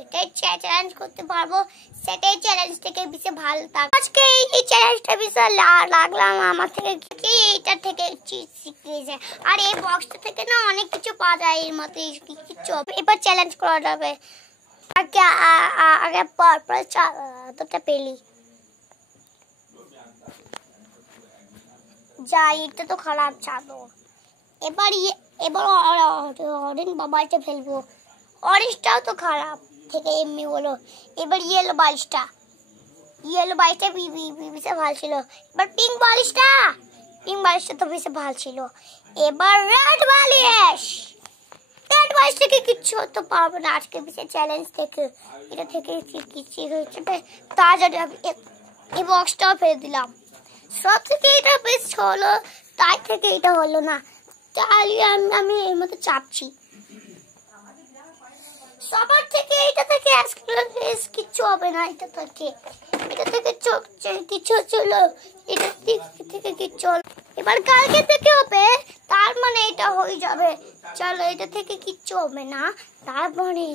যেটাই চ্যালেঞ্জ করতে পারবো সেটাই চ্যালেঞ্জ থেকে বেশি ভালো থাকবে। আজকে এই চ্যালেঞ্জটা বেশি লাগলাম আমার থেকে, এইটা থেকে শিখিয়েছে। আর এই বক্সটা থেকে না অনেক কিছু পাওয়া যায়, এর মধ্যে কিছু এবার চ্যালেঞ্জ করা যাবে। আগে পর চাদরটা পেলি যা, এটা তো খারাপ চাদর। এবার অরেঞ্জ বাবাইটা ফেলবো, অরেঞ্জটাও তো খারাপ থেকে এমনি বলো। এবার ইয়েলো বালিশটা বেশি ভালো ছিল। এবার পিঙ্ক বালিশটা তো বেশি ভালো ছিল। এবার রেড বালিশ থেকে কিচ্ছু হতে পারবে না আজকে বেশি চ্যালেঞ্জ থেকে। এটা থেকে কিছু হয়েছে তার জন্য এই বক্সটাও ফেলে দিলাম। সব থেকে এটা বেশ হলো, তাই থেকে এটা হলো না, তাহলে আমি এর মধ্যে চাপছি। সবার থেকে এটা থেকে কিচ্ছু হবে না, এটা থেকে কিছু ছিল, এটা থেকে কিচ্ছু হলো। এবার কালকে থেকে হবে, তার মানে এটা হয়ে যাবে। চলো, এটা থেকে কিচ্ছু হবে না, তার মানে